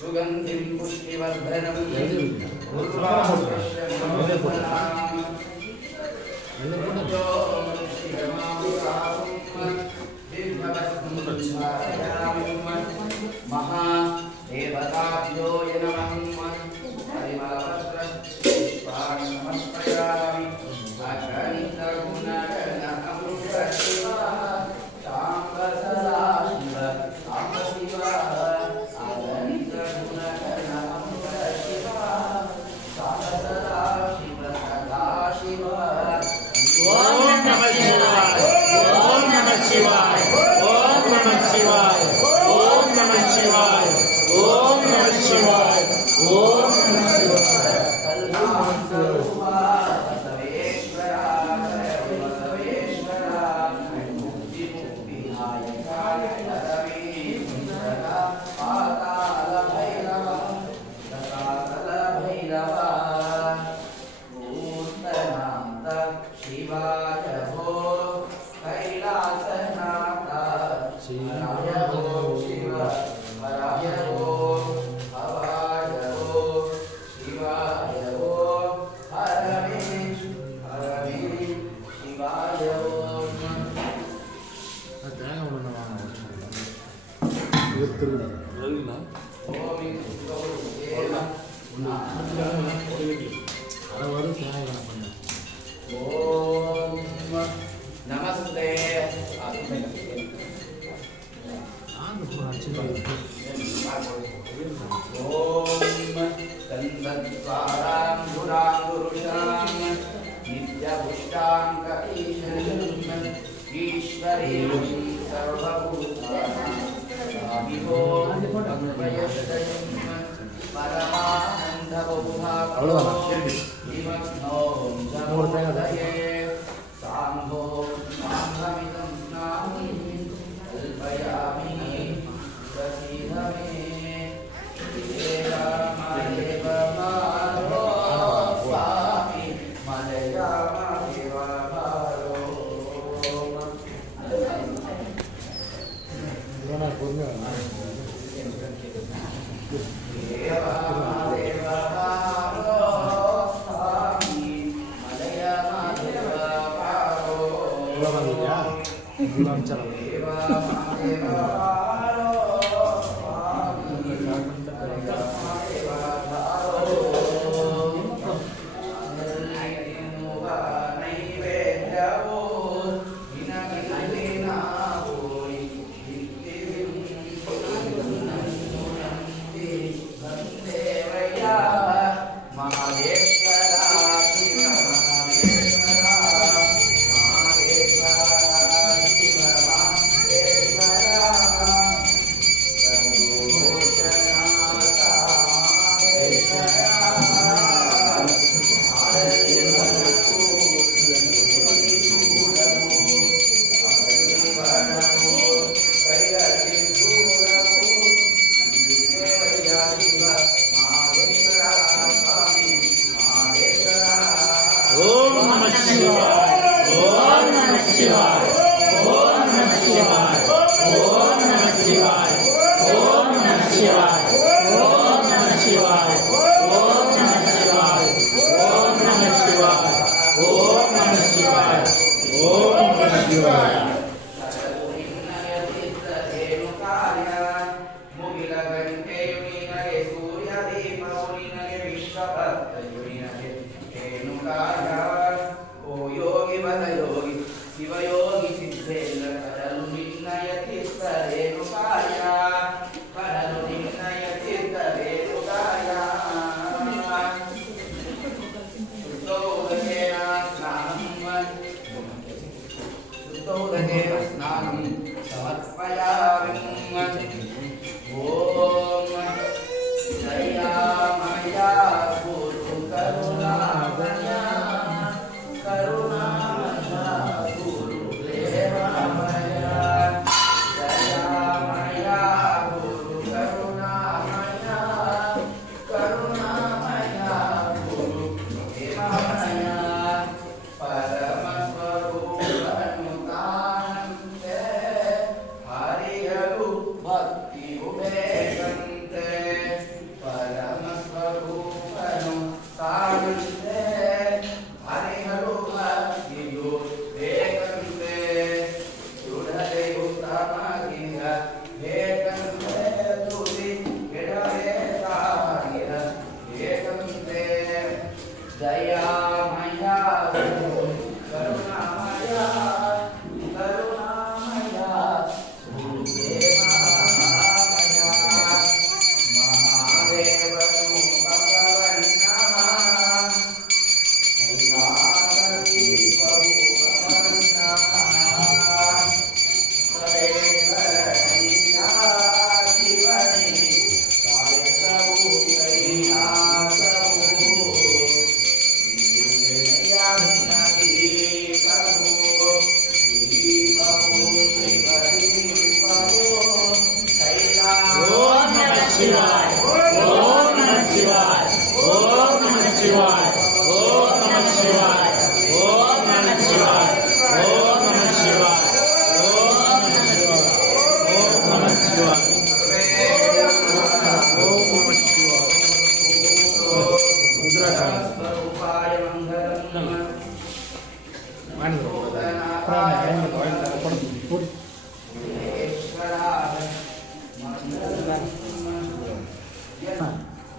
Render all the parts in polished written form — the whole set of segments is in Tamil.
सुगंधिं पुष्टिवर्धनं महादेवताभ्यो नमः परिमलपत्रपुष्पाणि समर्पयामि अगणितगुणगणमृतशिवा शाम्ब सदा शिव शाम्ब शिवा अगणितगुणगणमृतशिवा शाम्ब सदा शिव सदा शिव ओम नमः शिवाय ओम नमः शिवाय ओम नमः शिवाय ओम नमः शिवाय ओम नमः शिवाय ओम नमः शिवाय शिवाय भो कैलासनाथ शिवाय भो शिव हराय भो हवाय भो शिवाय भो हरमे शिवाय भो ओम नमस्ते ओम तन्वत्सारां गुरांगुरुषां नित्यपुष्टां ईशनं ईश्वरीं सर्वभूतानां विभो भगवयश्चयं परमानन्दबहुधातो विमग्नो जगोदये साम्भो माधवितं स्नानं कल्पयामि प्रसीद मे देवामदेव मारो स्वामी मलयामदेव मारो देवामदेव मारो स्वामी मलयामदेव मारो देवामदेव मारो स्वामी मलयामदेव मारो नैवेद्यवो विनविलिनावोरि देवया महादेश्वरा शिव महादेश्वरा महादेश्वरा शिव महादेश्वरा सर्वभूषणाता ओम नमः शिवाय ओम नमः शिवाय ओम नमः शिवाय ओम नमः शिवाय ओम नमः शिवाय ओम नमः शिवाय ओम नमः शिवाय ओम नमः शिवाय ओम नमः शिवाय ओम नमः शिवाय ओ योगी बल योगी शिव योगी सिद्धेन्द्र करलु निन्नय तीर्थ रेणुकाय करलु निन्नय तीर्थ रेणुकाय शुद्धोदकेन स्नानं समर्पयामि ओम दयामया गुरु करुणामया करुणामया गुरु देवमया दयामया गुरु करुणामया करुणामया गुरु देवमया परम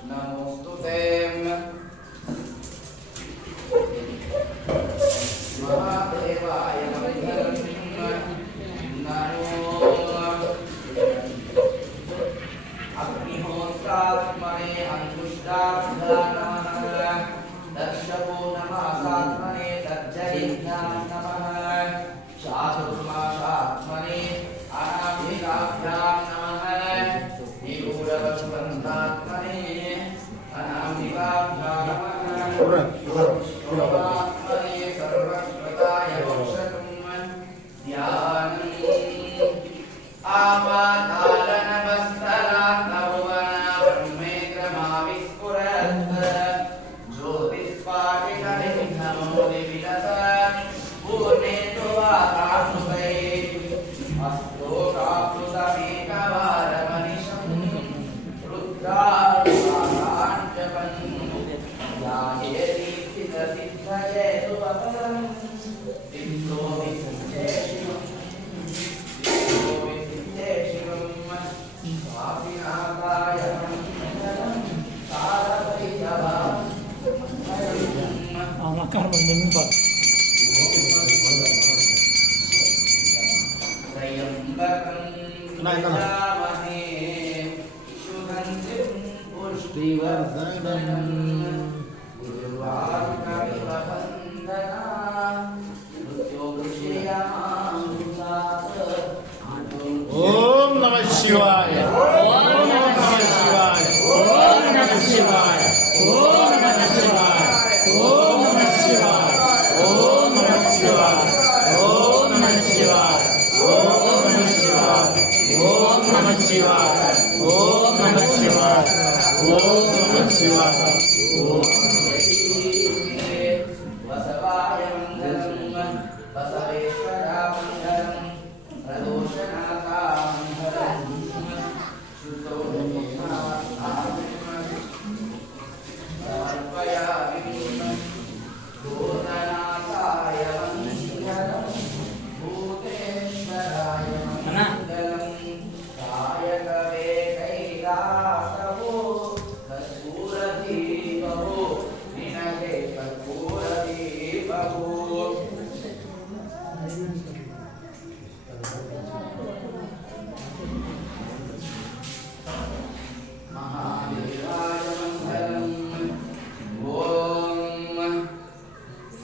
नमोस्तुते महादेवाय अग्निहोत्रात्मने अंकुष्टाभ्यां दर्शवो नमसात्मने तज्जयिभ्यां नमः चातुर्मासात्मने अनाभिलाभ्यां नमः निगूढवसुगन्धात्मने अनामिकाभ्यां नमः पुष्पोत्मने सर्वस्वताय मोक्षकं ध्यानम् ओम नमः शिवाय ओम नमः शिवाय ओम नमः शिवाय ओम नमः शिवाय ओम नमः शिवाय ओम नमः शिवाय ओम नमः शिवाय ओम नमः शिवाय ओम नमः शिवाय ओम नमः शिवाय ओम नमः शिवाय ओम वसवाय मंगलम बसवेश्वरा मंगलम प्रदोषनाथा मंगलम शुद्धो समर्पयामि भूतनाथाय मंगलम भूतेश्वराय मंगलम कायकवे कैलासवो कस्तूरदीपवो निनगे कर्पूरदीपवो महादेवाय मंगलम ओम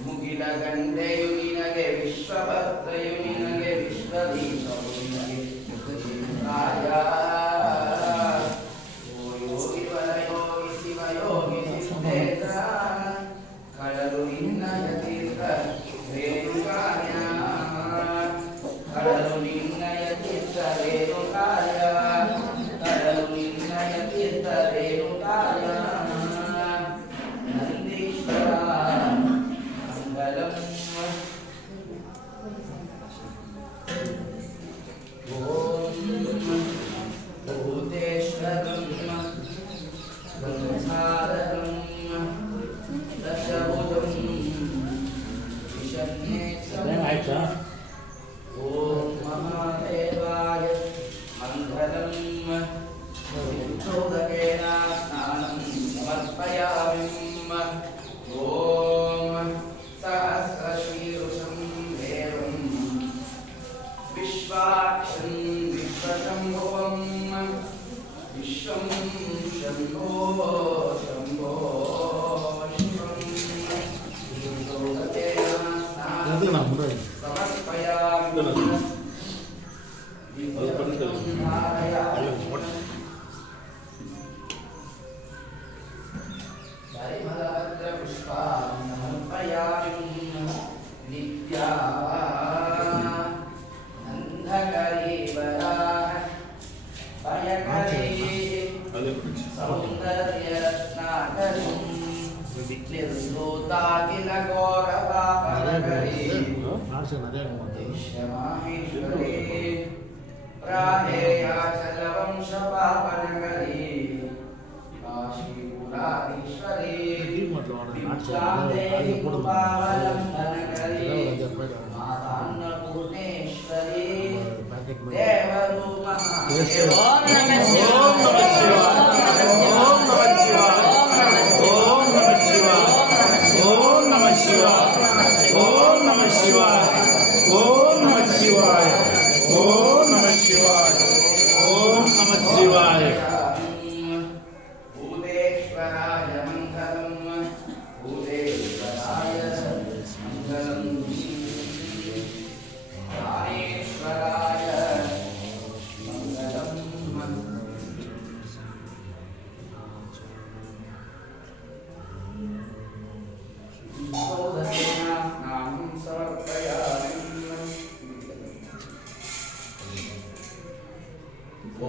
मुगिलगंडेयुनिनगे विश्वभद्रयुनिनगे विश्वदीपयुनिनगे राया ओ योगी वरयोगी शिवयोगी सिद्धेन्द्र कळलु निन्नयतीर्थ रेणुकाय कळलु निन्नयतीर्थ रेणुकाय कळलु निन्नयतीर्थ रेणुकाय नंदीश्वरा मंगलम ओम भूतेश्वरं गंधाधरं दशभुजं विषण्णेत्रं ओम महादेवाय मंगलम विष्णुदकेन स्नानं समर्पयामि ओम सहस्रशीर्षं देवं विश्वाक्षं विश्वशम्भुवं विश्वं शम्भो शम्भो शिवं विष्णुदकेन स्नानं समर्पयामि नित्या नंदकरी वरा भयकरी सौंदर्य स्नाकरी निर्दोताकिल गौरवापरकरी देशमाहेश्वरी प्राहेयाचलवंशपापनकरी काशीपुराधीश्वरी विद्यादेवी कृपावलम्बनकरी ஓம் நம சிவாய ஓம் நம சிவாய ஓம் நம சிவாய ஓம் நம சிவாய ஓம் நம சிவாய ஓம் நம சிவாய ஓம் நம சிவாய ஓம் நம சிவாய பூதேஸ்வராய மங்களம் பூதேஸ்வராய மங்களம் ஞானேஸ்வராய மங்களம் சோதனாம் சமர்ப்பயாமி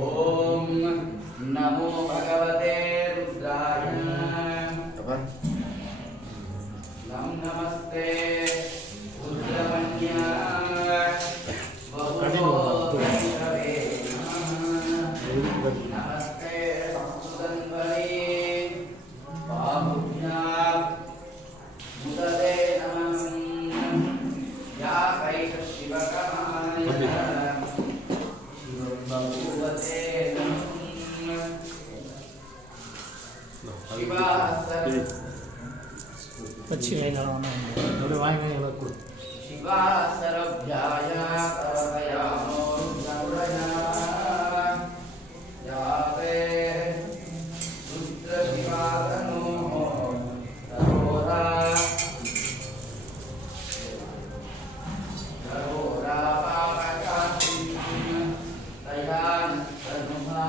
ஓம் நமோ பகவதே ருத்ராய நமஸ்தே ருத்ரமன்யாய வஹுதோத்ரவே நமஸ்தே சம்சுதன்வரே பாபுஜ்ஞாப் முதலே நமः யா கைக சிவகமாய சிவபூவதே நமः சிவாசர வச்சு வைக்கலாம் शिवासरभ्याय करवयामो रुद्रया यावे रुद्रशिवातनो करोरा पावकासिं तयान तनुमा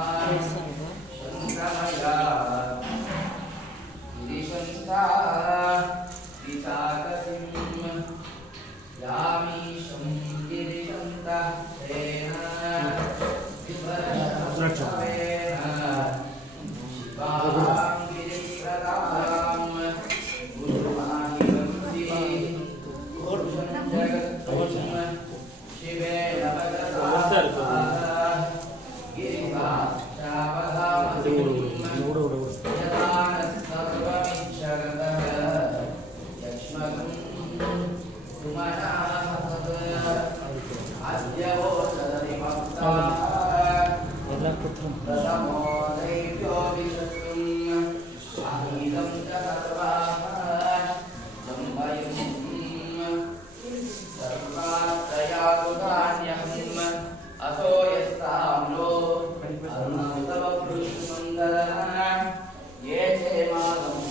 शङ्कमया गिरिशंस्था विताकसिं यामीशं गिरिशन्तः तेन विभरशवेन शिवां गिरिप्रदां गुरुमाहिरंसि पुरुषं जगत्पुरुषं शिवेन भगवता गिरिसाक्षावधामसिं यदानः सर्वमिच्छरतः यक्ष्मगं प्रथमो दैव्यो विशत्रुम् अहिदं च सर्वाः संभयम् सर्वात्रयातुधान्यम् असो यस्ताम्रो अरुणस्तव पुरुषमण्डलः ये चेमादम्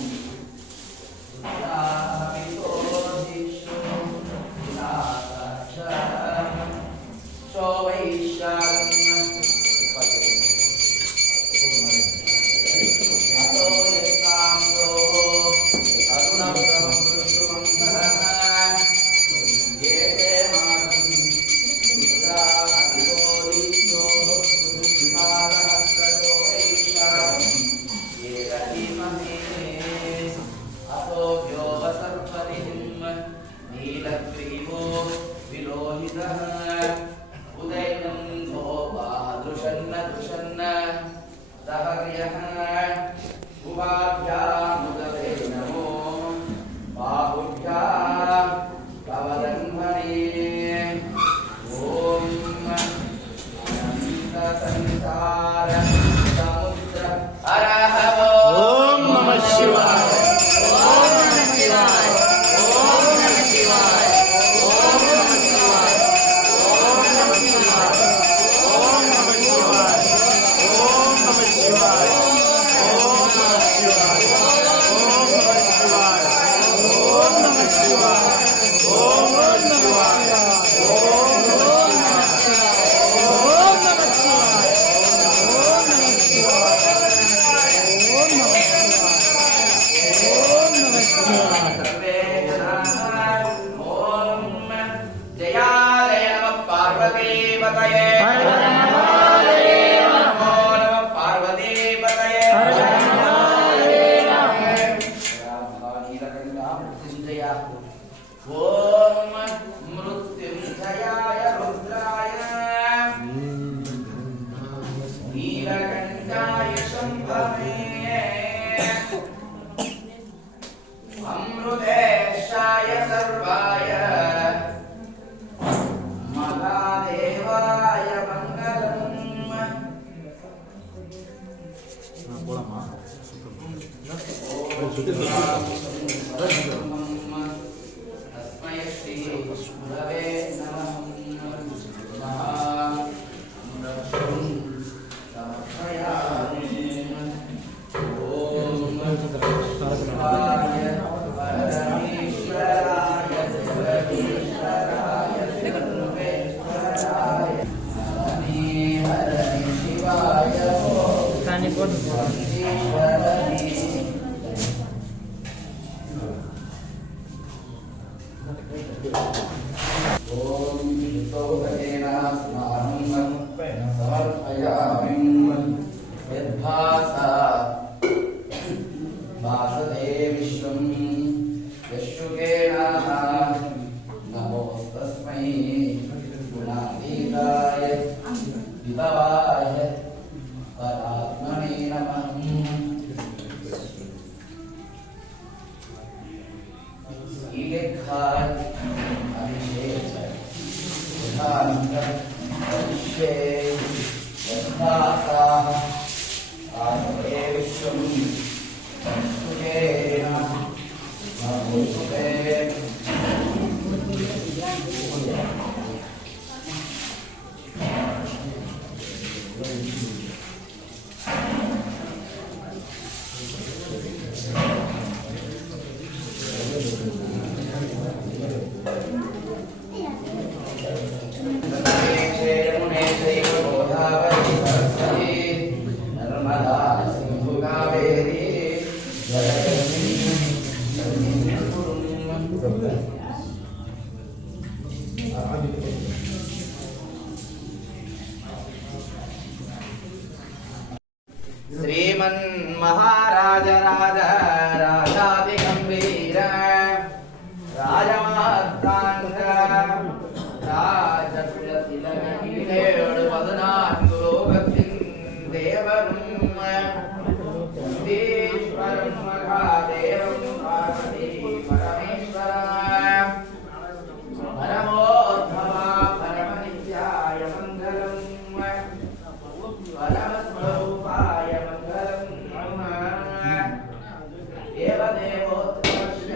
नीलग्रीवो विलोहितः उदयनं धोपादृशन्न दृशन्न दहर्यः उभाभ्यामुदते नमो बाहुभ्यां कवलन्मणे ॐ अनन्तसंसार समुद्र अरहवो ஓம் நம சிவாய सर्वे जनाः ॐ जयालय नमः पार्वतीपतये नमो नमः पार्वतीपतये नीलकण्ठामृत्युञ्जय ॐ मृत्युञ्जयाय रुद्राय नीलकण्ठाय शम्भवे अमृतेशाय सर्वाय महादेवाय गुरवे नमः महामृष्टं समर्पयामि ॐ शिवाय परमेश्वराय जगदीश्वराय सर्वेश्वराय हरे शिवाय श्रीमन् महाराज राजाधिगंभीर राजमार्तांड राजकुलतिलकीलेवदनान्गुलोकतिं देवरुं ईश्वरं महादेवं पार्वती परमेश्वरं परमोद्धवा परमनित्याय मङ्गलम् परमस्वरूपाय मङ्गलम् देवदेवोत्तमस्य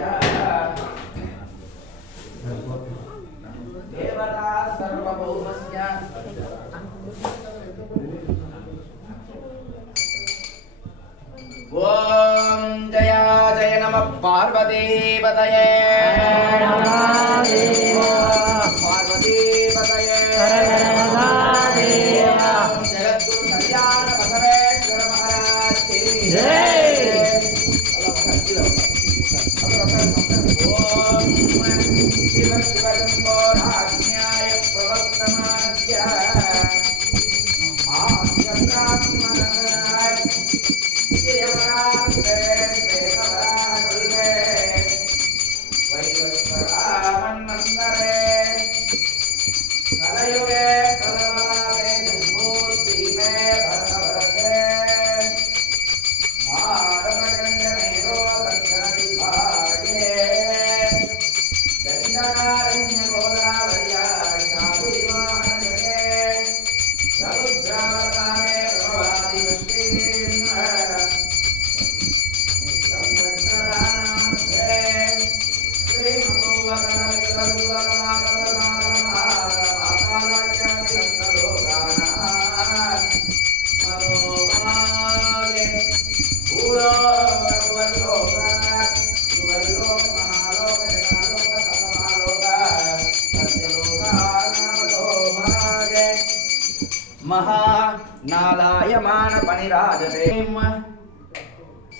देवता सर्वभौमस्य ॐ जय जय नमः पार्वतीपतये पार्वतीपतये जगद्गुरु कल्याण बसवेश्वर महाराज की जय। ओम शिव शिव शंभो राज्ञाय प्रवर्तमानस्य आद्यब्राह्मणः देवरात्रे देवराकल्पे वैवस्वरामन्वन्तरे कलयुगे कलवाले जम्बूद्वीपे भरतवर्षे भारतखण्डमेरो दक्षिणविभागे दण्डकारण्यगोदावर्याय शालीवाहनजगे रघुद्रावतारे प्रभवादि वृष्टिम् संवत्सराणामध्ये महानालायमान पनिराजते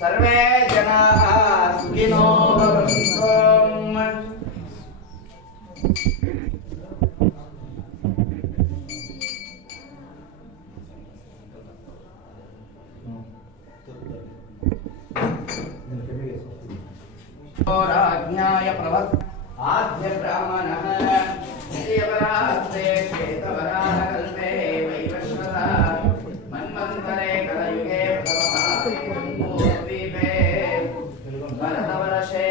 सर्वे जनाः सुखिनो भवन्तु। राज्ञाय प्रवत् आद्य ब्राह्मणः देवरात्रे श्वेतवराहकल्पे वैवस्वतः मन्वन्तरे कलयुगे प्रथमद्वीपे भरतवर्षे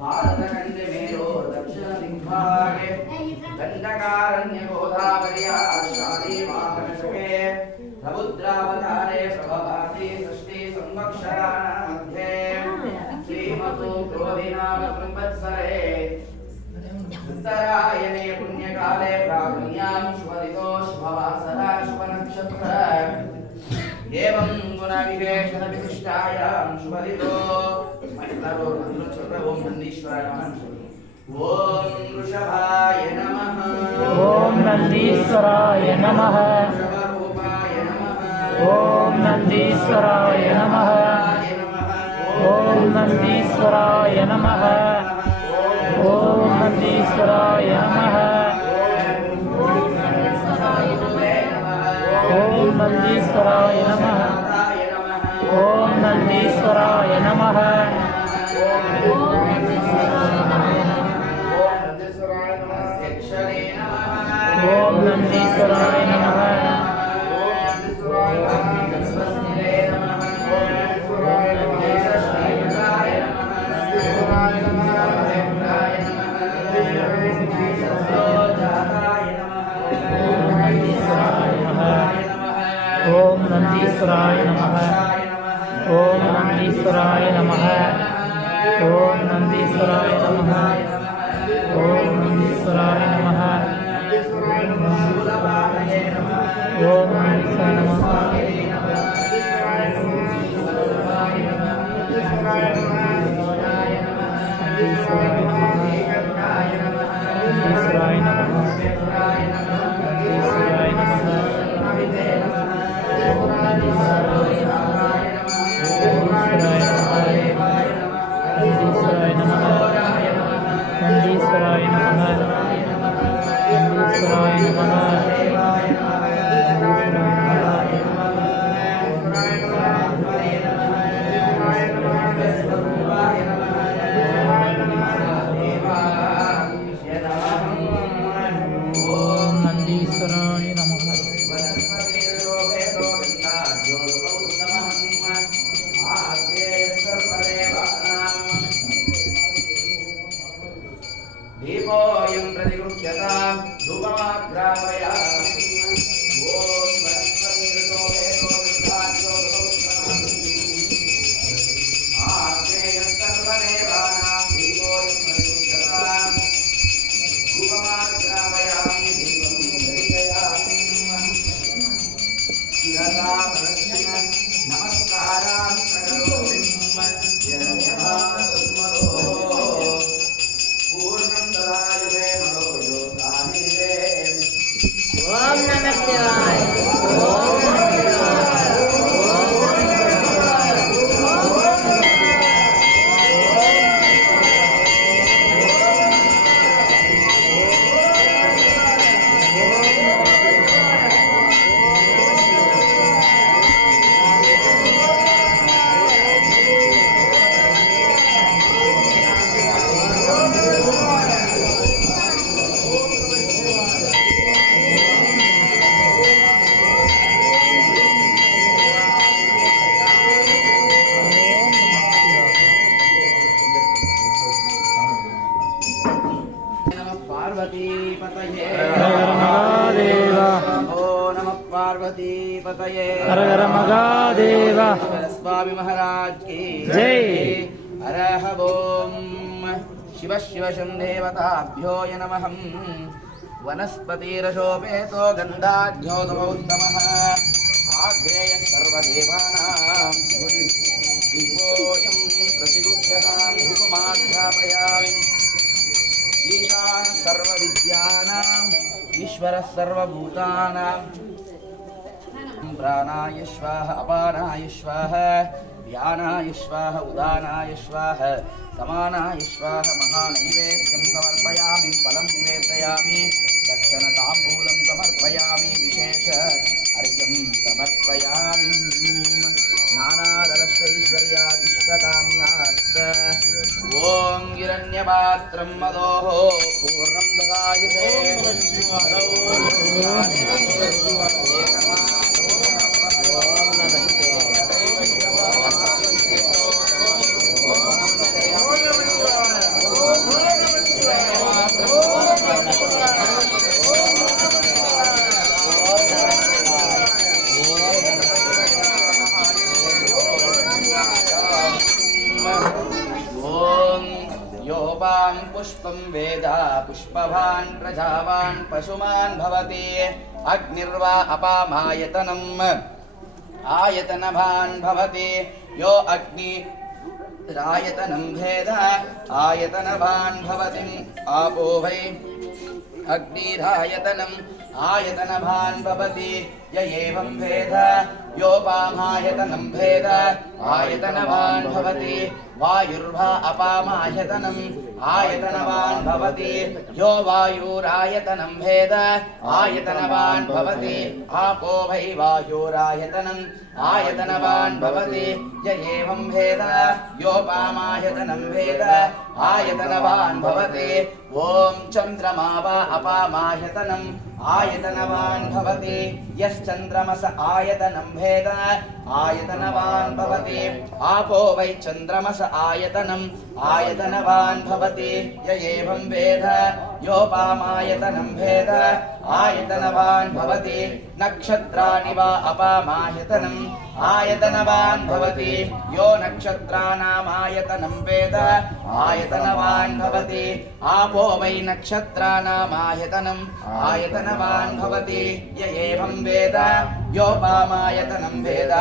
भारतखण्डमेरो दक्षिणदिग्भागे दण्डकारण्यगोदावर्या शालीवाहनशके समुद्रावतारे प्रभवाति षष्ठी संवत्सराणां मध्ये श्रीमतो क्रोधिनाम संवत्सरे उत्तरायणे पुण्यकाले प्राग्न्यां शुभदितो शुभवासरा शुभनक्षत्र एवं गुणविशेषणविशिष्टायां शुभदितो महिलारो नंदचक्र ओम नंदीश्वराय नमः ओम वृषभाय नमः ओम नंदीश्वराय नमः ओम नंदीश्वराय नमः ओम नंदीश्वराय नमः ओम नंदीश्वराय नमः ओम नंदीश्वराय नमः ओम नंदीश्वराय नमः ओम नंदीश्वराय नमः ओम नंदीश्वराय नमः ओम नंदीश्वराय नमः ओम नंदीश्वराय नमः ओम नंदीश्वराय नमः ओम नंदीश्वराय दीपोऽयं प्रतिगृह्यतां धूपमाग्रापयामि ॐ वनस्पतिर्तो वेदो विद्धान्यो आग्नेयं सर्वदेवानां दीपोऽयं प्रतिगृह्यतां धूपमाग्रापयामि दीपं दर्शयामि शिरसा प्रदक्षिण नमस्कारां प्रकरोमि पूर्णं ददायुते मनोयो दानिवे ओम नमः शिवाय ओम नमः शिवाय पार्वतीपतये ओ नमः पार्वतीपतये हर हर महादेव स्वामी महाराज की जय। हरः ओम शिव शिव देवताभ्यो नमः वनस्पतिरशोपेतो गन्धाढ्यो तमोत्तमः आग्नेय सर्वदेवानां दीपोऽयं प्रतिगृह्यतां धूपमाघ्रापयामि ईशान सर्वविद्यानाम् ईश्वरः सर्वभूतानां प्राणाय स्वाहा अपानाय स्वाहा व्यानाय स्वाहा उदानाय स्वाहा समानाय स्वाहा महानैवेद्यं समर्पयामि फलं निवेदयामि दक्षिणताम्बूलं समर्पयामि विशेष अर्घ्यं समर्पयामि नानादलश्चैश्वर्यादिष्टकाम्यात् ॐ हिरण्यपात्रं मदोः पूर्णं ददायुते योपां पुष्पं वेद पुष्पभा प्रजावान् पशुमान् भवति अग्निर्वा अपामायतनम् आयतनवान् भवति यो अग्नि रायतनं भेद आयतनवान् भवति आपो वै अग्निरायतनम् आयतनवान् भवति य एवं भेद योपामायतनं भेद आयतनवान् भवति वायुर्वा अपामायतनम् आयतनवान् भवति यो वायुरायतनं भेद आयतनवान् भवति आपो वै वायुरायतनम् आयतनवान् भवति य एवं भेद योपामायतनं भेद आयतनवान् भवति ॐ चन्द्रमा वा अपामायतनम् आयतनवान् भवति यश्चन्द्रमस आयतनं भेद आयतनवान् भवति आपो वै चन्द्रमस आयतनम् आयतनवान् भवति य एवं वेद योपामायतनं भेद आयतनवान् भवति नक्षत्राणि वा अपामायतनम् आयतनवान् भवति यो नक्षत्राणामायतनं वेद आयतनवान् भवति आपो वै नक्षत्राणामायतनम् आयतनवान् भवति य एवं वेद योपामायतनं वेद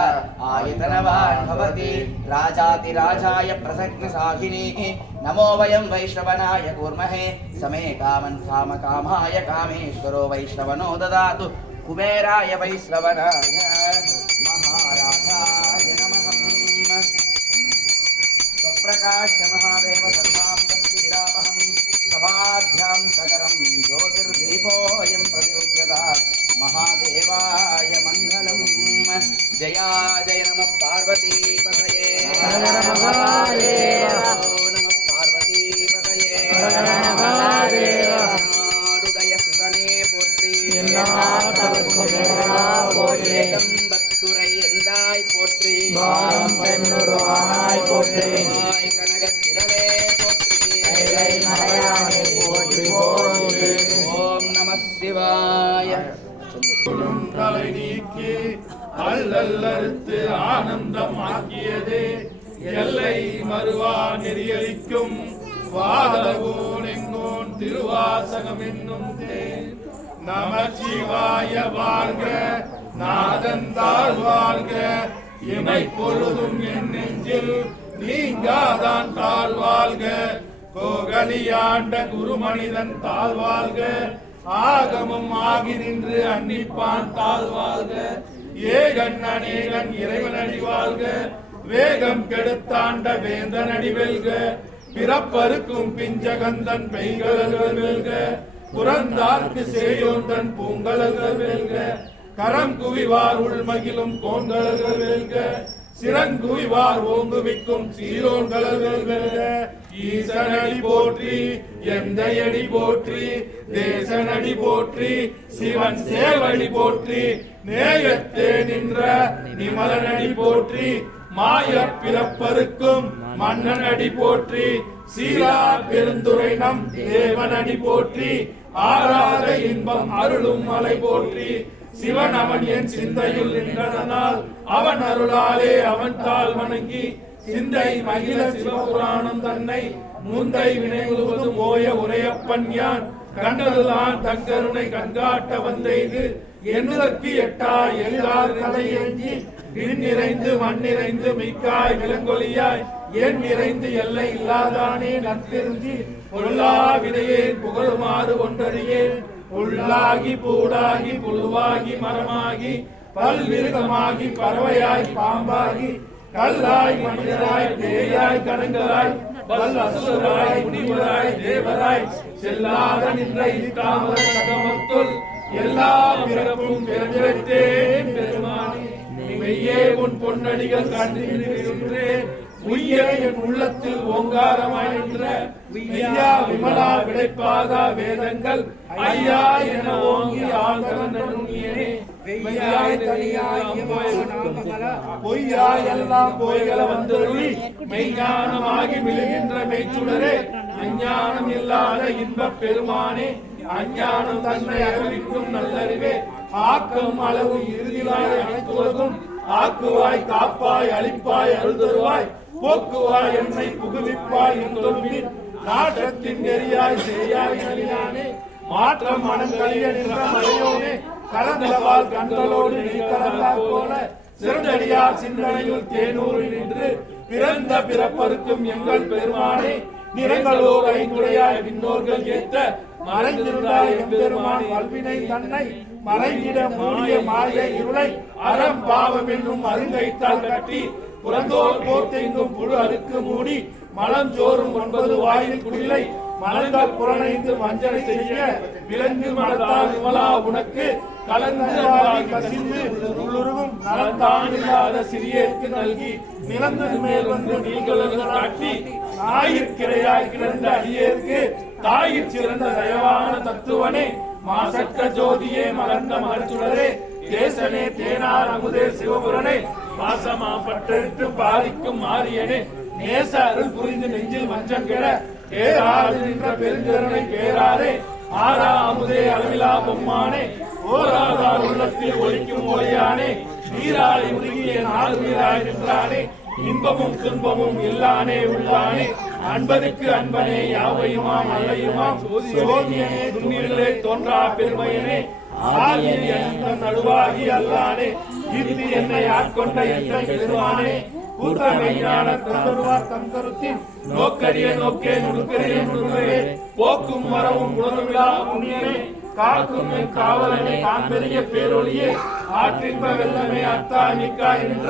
आयतनवान् भवति राजातिराजाय प्रसज्ञसाहिनीः नमो वयं वैश्रवणाय कुर्महे समे कामन् कामकामाय कामेश्वरो वैश्रवणो ददातु कुबेराय वैश्रवणाय महाराजाय नमः स्वप्रकाश महादेव सर्वां दस्तिरापहं सभाभ्यां सकरं ज्योतिर्दीपोऽयं प्रतिरुध्यतात् महादेवाय मङ्गलम् जया जय नमः पार्वती पतये नमः पार्वती पतये नाडुदय शिवने पोट्रि பத்துரை எந்தாய் போற்றி போற்றி கனகத்திரவே போற்றி ஓம் நம சிவாய தலை நீக்கி அல்லல்லறுத்து ஆனந்தம் ஆக்கியதே எல்லை மறுவா நெறியளிக்கும் வாதகோன் எங்கோன் திருவாசகம் என்னும் தேன் நமச்சிவாய வாழ்க நாதந்தாள் வாழ்க இமை பொழுதும் என் நெஞ்சில் நீங்காதான் தாழ்வாழ்க கோகலியாண்ட குருமனிதன் தாழ்வாழ்க ஆகமும் ஆகி நின்று அன்னிப்பான் தாழ்வாழ்க ஏகன் அநேகன் இறைவன் அடிவாழ்க வேகம் கெடுத்தாண்ட வேந்தன் அடிவெல்க பிறப்பருக்கும் பிஞ்சகந்தன் பெய்களல்கள் வெல்க புறந்தார்க்கு சேயோந்தன் பூங்கலல்கள் வெல்க கரம் குவிவார் உள்மகிழும் கோண்களல்கள் வெல்க சிறங்குவிவார் ஓங்குவிக்கும் சீரோன்களல்கள் வெல்க ஈசனடி போற்றி எந்தையடி போற்றி தேசனடி போற்றி சிவன் சேவடி போற்றி நேயத்தே நின்ற நிமலனடி போற்றி மாய பிறப்பருக்கும் மன்னனடி போற்றி சீரா பெருந்துரை நம் தேவனடி போற்றி ஆராத இன்பம் அருளும் மலை போற்றி சிவன் அவன் என் சிந்தையில் நின்றதனால் அவன் அருளாலே அவன் தாள் வணங்கி சிந்தை மகிழ சிவபுராணம் தன்னை முந்தை வினை முழுவதும் ஓய உரையப்பன் யான் கண்டதுதான் தங்கருணை கண்காட்ட வந்தெய்து எண்ணுதற்கு எட்டா எழிலார் கலை ஏஞ்சி விண் நிறைந்து மண் நிறைந்து மிக்காய் விலங்கொலியாய் என் நிறைந்து எல்லை இல்லாதானே நற்பிருந்தி பொல்லா வினையேன் புகழுமாறு ஒன்றறியேன் உள்ளாகி பூடாகி புழுவாகி மரமாகி பல்விருகமாகி பறவையாய் பாம்பாகி கல்லாய் மனிதராய் பேயாய் கணங்களாய் பல் அசுரராய் முனிவராய் தேவராய் செல்லாத நின்ற இக்காமல சகமத்துள் எல்லா பிறப்பும் பிறந்திருத்தேன் பெருமானே மெய்யே உன் பொன்னடிகள் கண்டிருக்கின்றேன் உய்ய என் உள்ளத்தில் ஓங்காரமாய் நின்ற மெய்யா விமலா விடைப்பாதா வேதங்கள் ஐயா என ஓங்கி ஆழ்ந்தவன் நுண்ணியனே பொய்யா எல்லாம் போய்கள வந்துருளி மெய்ஞானமாகி விழுகின்ற மெய்ச்சுடரே அஞ்ஞானம் இல்லாத இன்பப் பெருமானே அஞ்ஞானம் தன்னை அறிவிக்கும் நல்லறிவே ஆக்கம் அளவு இறுதியிலாய் அனைத்துவதும் ஆக்குவாய் காப்பாய் அழிப்பாய் அருள்தருவாய் போக்குவாய் என்னை புகுவிப்பாய் என்றொருமின் நாட்டத்தின் நெறியாய் செய்யாய் நலினானே மாற்றம் மனம் கழிய நின்ற மறையோனே கலந்தவால் கண்களோடு நீ கலந்தால் போல சிறந்தடியார் சிந்தனையுள் தேனூரில் நின்று பிறந்த பிறப்பருக்கும் எங்கள் பெருமானே நிறங்களோர் ஐந்துடையாய் விண்ணோர்கள் ஏத்த மறைந்திருந்தாய் எம்பெருமான் வல்வினை தன்னை மறைந்திட மூடிய மாய இருளை அறம் பாவம் என்னும் அருங்கைத்தால் கட்டி புறந்தோல் போர்த்தெங்கும் புழு அறுக்கு மூடி மலம் சோறும் 9 வாயில் குடிலை மலங்கள் புறணைந்து மஞ்சளை செய்ய விலங்கு மனத்தால் விமலா உனக்கு கலந்து கசிந்து உள்ளுருகும் நலந்தான் இல்லாத சிறியேற்கு நல்கி நிலந்து மேல் வந்து நீங்கள் காட்டி நாயிற்கிரையாய் கிடந்த அடியேற்கு தாயிற் சிறந்த தயவான தத்துவனே மாசற்ற ஜோதியே மலர்ந்த மகச்சுடரே தேசனே தேனார் அமுதே சிவபுரனே பாசமா பட்டெடுத்து பாதிக்கும் மாரியனே நேச அருள் புரிந்து நெஞ்சில் மஞ்சம் கெட பேராது நின்ற பெருங்கருணை பேராரே ஆரா அமுதே அளவிலா பொம்மானே ஓராதார் உள்ளத்தில் ஒழிக்கும் ஒளியானே நீராய் உருகிய நாடுவீராய் நின்றானே இன்பமும் துன்பமும் இல்லானே உள்ளானே அன்பனுக்கு அன்பனே யாவையுமாம் அல்லையுமாம் சோதியனே துணிகளே தோன்றா பெருமையனே நடுவாகி அல்லானே இறுதி என்னை ஆட்கொண்ட என்ற பெருமானே கூட்டமையான தந்தருவார் தம் கருத்தின் நோக்கரிய நோக்கே நுணுக்கரிய நுணுக்கே போக்கும் வரவும் உணர்விழா புண்ணியனே காக்கும் என் காவலனே காண்பெரிய பேரொழியே ஆற்றின்ப வெள்ளமே அத்தா மிக்காய் என்ற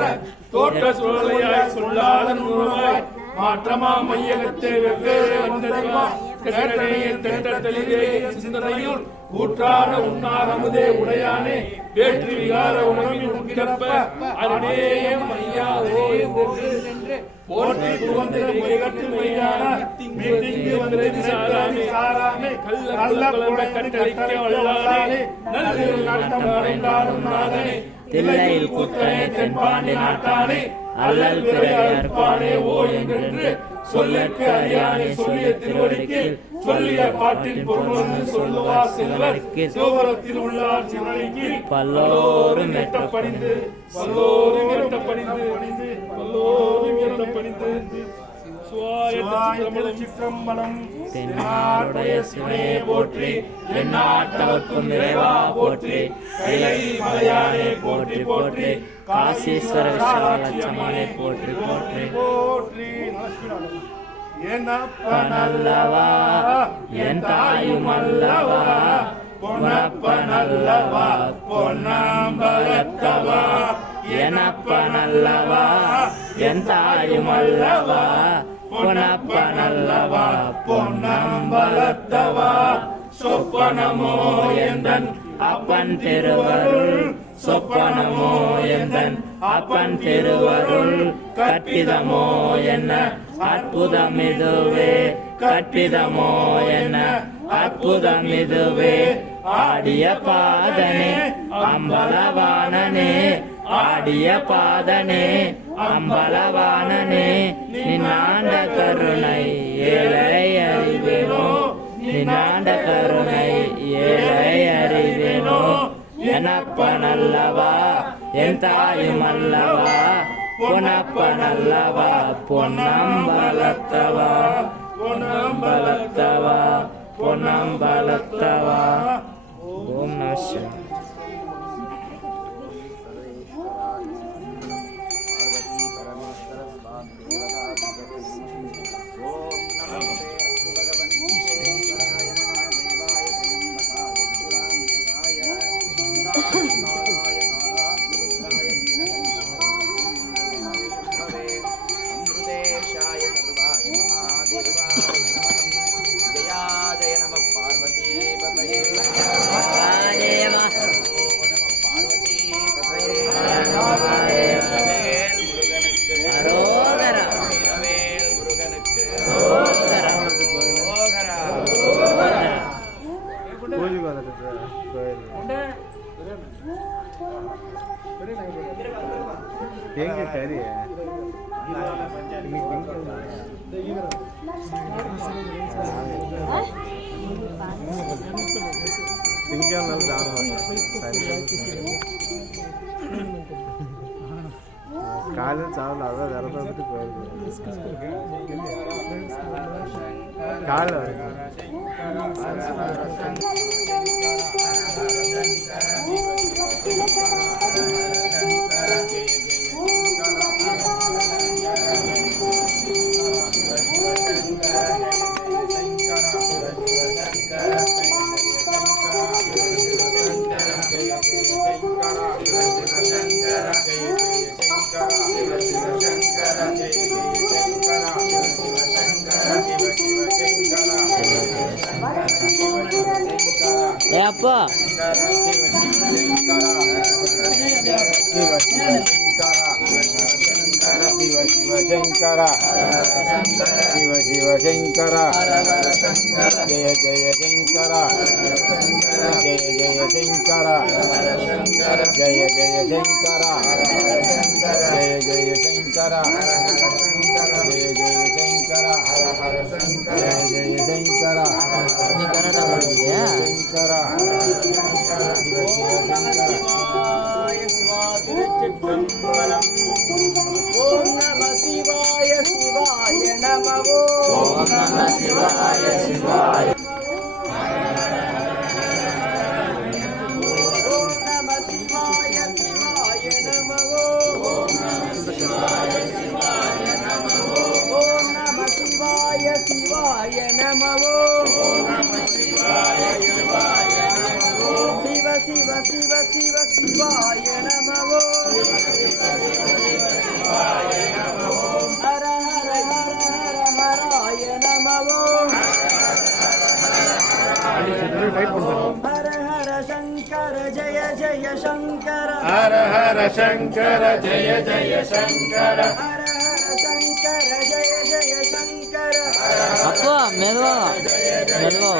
தோற்ற சூழலையாய் சொல்லாத நூலாய் மாற்றமா மையகத்தை வெவ்வேறு வந்தறிவா சிந்தனையுள் ஊற்றான உண்ணார் அமுதே உடையானே வேற்று விகார உணவில் உட்கிடப்ப அருணேயம் ஐயா போற்றி புவந்திர மொழிகட்டு மையான மீட்டிங்கு வந்து விசாராமே கள்ள கொலை கட்டளைக்க வல்லானே நல்லில் நாட்டம் அடைந்தாலும் நாதனே தில்லையில் கூத்தனே தென்பாண்டி நாட்டானே அல்லல் பிறை அற்பானே ஓ என்று சொல்லுக்கு அறியானை சொல்லிய திருவடிக்கு சொல்லிய பாட்டின் பொருள் சொல்லுவார் செல்வர் சிவபுரத்தில் உள்ளார் சிவனைக்கு பல்லோரும் எட்டப்பணிந்து பல்லோரும் எட்டப்பணிந்து பல்லோரும் எட்டப்பணிந்து சிற்றம்பலம் தென்னாருடைய சிவனே போற்றி எந்நாட்டவர்க்கும் இறைவா போற்றி கைலை மலையானே போற்றி போற்றி காசீஸ்வர விஸ்வநாதனே போற்றி போற்றி போற்றி என்னப்பனல்லவா என் தாயும் அல்லவா பொன்னப்பனல்லவா பொன்னாம்பலத்தவா எனப்பனல்லவா என் தாயும் அல்லவா பொன்னப்பனல்லவா பொன்னாம்பலத்தவா சொப்பனமோ எந்தன் அப்பன் திருவருள் சொப்பனமோ எந்தன் அப்பன் திருவருள் கற்பிதமோ என்ன அற்புதம் இதுவே கற்பிதமோ என்ன அற்புதம் இதுவே ஆடிய பாதனே அம்பலவானனே ஆடிய பாதனே அம்பலவானனே நின்னாண்ட கருணை ஏழை அறிவேனோ நின்னாண்ட கருணை ஏழை அறிவேனோ எனப்பனல்லவா என் தாயும் அல்லவா பொன்னப்பனல்லவா பொன்னம்பலத்தவா பொன்னம்பலத்தவா பொன்னம்பலத்தவா ஓம் நம சிவாய. காலையில் சாப்பிடல அதான் விரதம் வந்துட்டு போயிருக்கு காலையில் வரைக்கும் அப்பா శివశంకర శివ శివ శంకర జయ జయ శంకర జయ జయ శంకర జయ జయ శంకర జయ జయ శంకర జయ జయ శంకర జయ జయ శంకర நீ கன்னடா படிக்கிறியா శంకర ஓம் நம சிவாய சிவாய நமவோ ஓம் நம சிவாய சிவாய ஓம் நம சிவாய சிவாய நமவோ ஓம் நம சிவாய சிவாய நமவோ ஓம் நம சிவாய சிவாய நமவோ ஓம் நம சிவாய சிவாய நமவோ சிவ சிவ சிவ சிவ சிவாய நமவோ ஹர ஹர ஹர ஹர ஹராய நமவோ ஹர ஹர சங்கர ஜய ஜய சங்கர ஹர ஹர சங்கர ஜய ஜய சங்கர ஹர ஹர சங்கர ஜய ஜய சங்கர அப்பா மெதுவா மெதுவா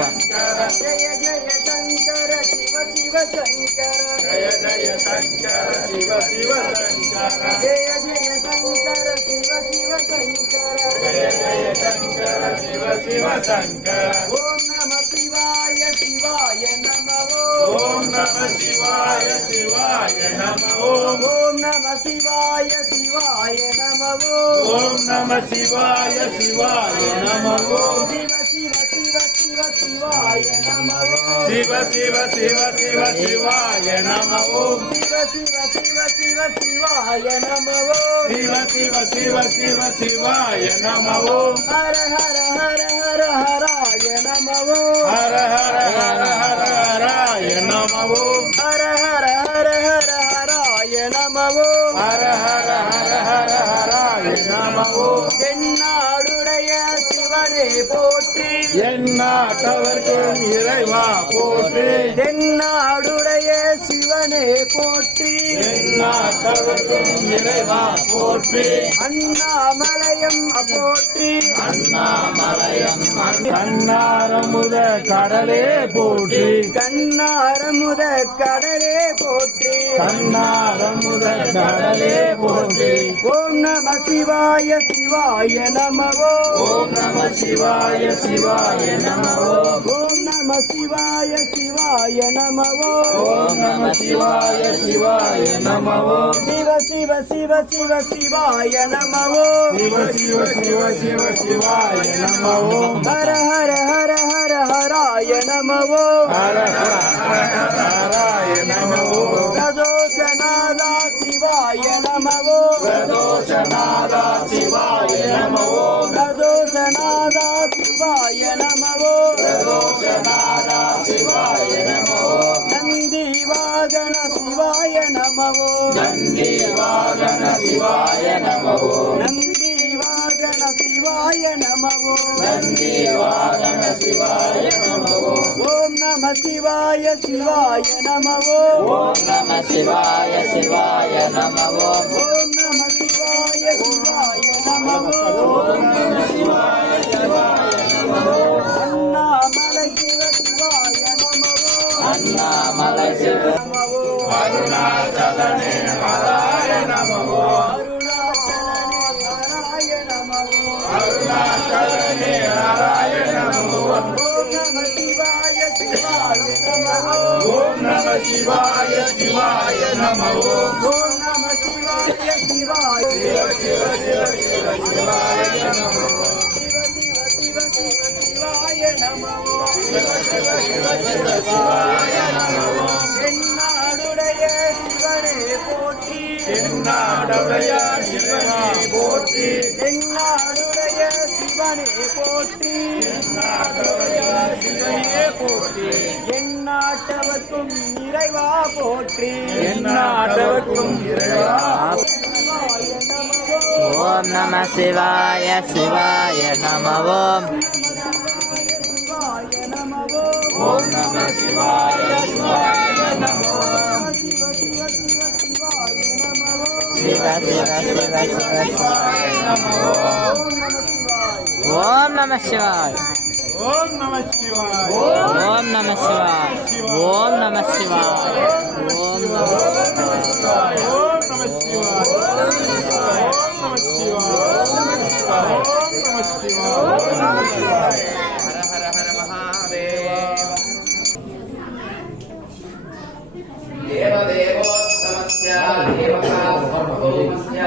ஜய ஜய சங்கர சிவ சிவ சங்கர ஜய ஜய சங்கர சிவ சிவ சங்கர ஜய ஜய சங்கர சிவ சிவ சங்கர ஜய ஜய சங்கர சிவ சிவ சங்கர ஓம் நம சிவாய சிவாய நமவோ ஓம் நம சிவாய சிவாய நம ஓம் ஓம் நம சிவாய சிவாய நமவோ ஓம் நம சிவாய சிவாய நம ஓம் சிவ சிவ சிவ சிவ சிவாய நமவோ சிவ சிவ சிவ சிவ சிவாய நம ஓம் சிவ சிவ சிவ சிவ சிவாய நமவோ சிவ சிவ சிவ சிவ சிவாய நம ஓம் ஹர ஹர ஹர ஹர ஹராய நமவோ ஹர ஹர ஹர ஹர ஹராய நம ஓம் ஹர ஹர ஹர ஹர ஹராய நமவோ ஹர ஹர ஹர ஹர ஹராய நம ஓம் தென்னாடுடைய சிவனே போற்றி எந்நாட்டவர்க்கும் இறைவா போற்றி தென்னாடுடைய சிவனே போற்றி எந்நாட்டவர்க்கும் இறைவா போற்றி அண்ணாமலையம் போற்றி அண்ணாமலையம் கண்ணாரமுத கடலே போற்றி கண்ணாரமுத கடலே போற்றி கண்ணாரமுத கடலே போற்றி ஓம் நம சிவாய சிவாய நமவோ ஓம் நம சிவாய சிவாய நம ஓம் ஓம் நம சிவாய சிவாய நமவோ ஓம் நம சிவாய சிவாய நம ஓம் சிவ சிவ சிவ சிவ சிவாய நமவோ சிவ சிவ சிவ சிவ சிவாய நம ஓம் ஹர ஹர ஹர ஹர ஹராய நமவோ ஹர ஹர ஹர ஹராய நம ஓம் பிரதோஷநாதா சிவாய நமவோ பிரதோஷநாதா சிவாய நம ஓம் பிரதோஷநாதா சிவாய நமவோ பிரதோஷநாதா சிவாய நம ஓம் நந்தி வாகன சிவாய நமவோ நந்தி வாகன சிவாய நம ஓம் நந்தி வாகன சிவாய நமவோ நந்தி வாகன சிவாய நம ஓம் ஓம் நம சிவாய சிவாய நமவோ ஓம் நம சிவாய சிவாய நம ஓம் ஓம் நம சிவாய சிவாய நமவோ ஓம் நம சிவாய சிவாய நம ஓம் அண்ணாமலை சிவ சிவாய நமவோ அண்ணாமலை சிவ நமவோ அருணாச்சலனே ஹராய நம ஓம் அருணாச்சலனே ஹராய நமவோ அருணாச்சலனே ஹராய நம ஓம் ஓம் நம சிவாய சிவாய நமவோ ஓம் நம சிவாய சிவாய நம ஓம் ஓம் நம சிவாய சிவாய शिवाय शिव शिव शिव शिव शिवाय नमो शिव शिव शिव शिव शिवाय नमो शिव शिव शिव शिव शिवाय नमो என்னாடுடைய சிவனே போற்றி என்னாடுடைய சிவனே போற்றி என்னாடுடைய சிவனே போற்றி என்னாடுடைய சிவனே போற்றி எந்நாட்டவர்க்கும் இறைவா போற்றி எந்நாட்டவர்க்கும் இறைவா ஓம் நம சிவாய சிவாய நம ஓம் ஓம் நம சிவாய சிவாய நமோ சிவ சிவ சிவ சிவ சிவாய நமோ ஓம் நம சிவாய ஓம் நம சிவாய ஓம் நம சிவாய ஓம் நம சிவாய ஓம் நம ஓம் நம சிவாய ஹர ஹர ஹர மகாதேவ தேவதேவோத்தமஸ்ய தேவதா சர்வபௌமஸ்ய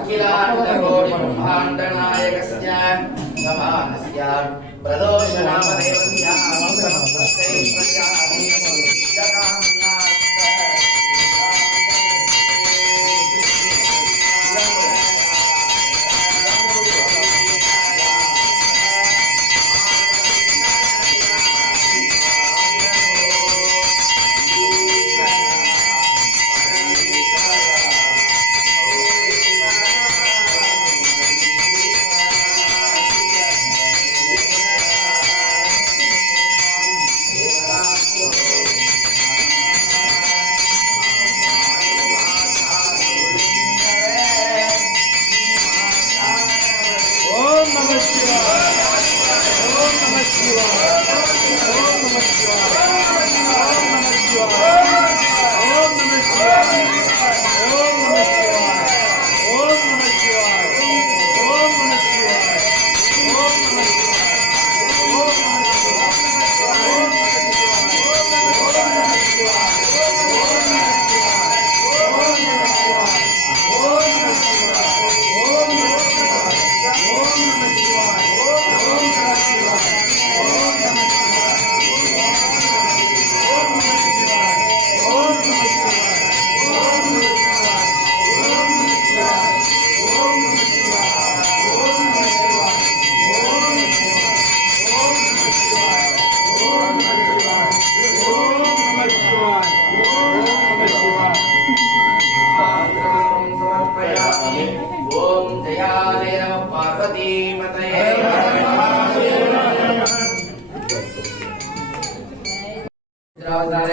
அகிலாண்டகோடி பிரம்மாண்டநாயகஸ்ய சமானஸ்ய பிரதோஷநாமதேவஸ்ய நமஸ்தேஸ்வர்யாதி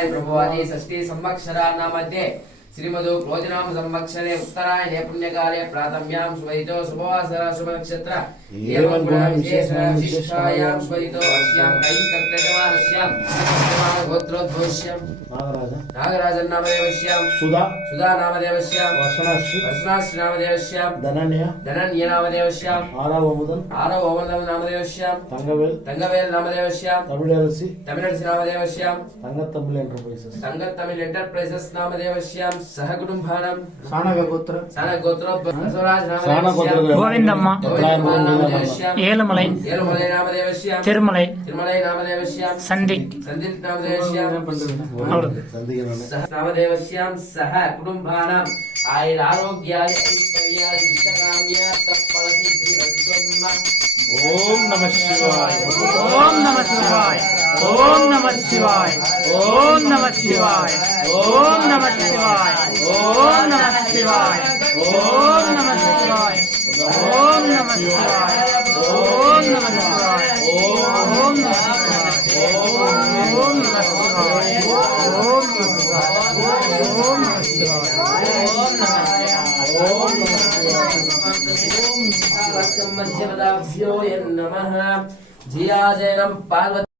प्रभुवादी षष्ठी संवत्सरानामध्ये श्रीमदो भोजनाम संवत्सरे उत्तरायणे पुण्यकाले प्रातम्यां शुभयितो शुभवासर शुभनक्षत्र एवं गुणविशेष विशिष्टायां शुभयितो अस्यां कैंकर्तकवानस्यां गोत्रोद्भवस्यां नागराजन नामदेवस्यां सुधा नामदेवस्यां वर्षणाश्री नामदेवस्यां धनन्य नामदेवस्यां आरव अमृतम नामदेवस्यां तंगवेल नामदेवस्यां तमिळरसी नामदेवस्यां तंगतमिळ एंटरप्राइजेस नामदेवस्यां सह कुटुंबानां सानगोत्र बसवराज नामदेवस्यां गोविंदम्म ஏழுமலை திருமலை नामदेवस्यां சந்திக் नामदेवस्यां नामदेवस्यां सह कुटुंबानां आयुरारोग्याय ऐश्वर्याय इष्टकाम्यार्थफलसिद्धिरस्तुम् ओम नमः शिवाय ஓம் நம சிவாய ஓம் நம சிவாய ஓம் நம சிவாய ஓம் நம சிவாய ஓம் நம சிவாய ஓம் நம சிவாய ஓம் நம சிவாய ஓம் நம சிவாய ஓம் நம சிவாய ஓம் நம சிவாய ஓம் நம சிவாய ஓம் நம சிவாய ஓம் நம मध्यपदाभ्यो नमः जियाजनं पार्वती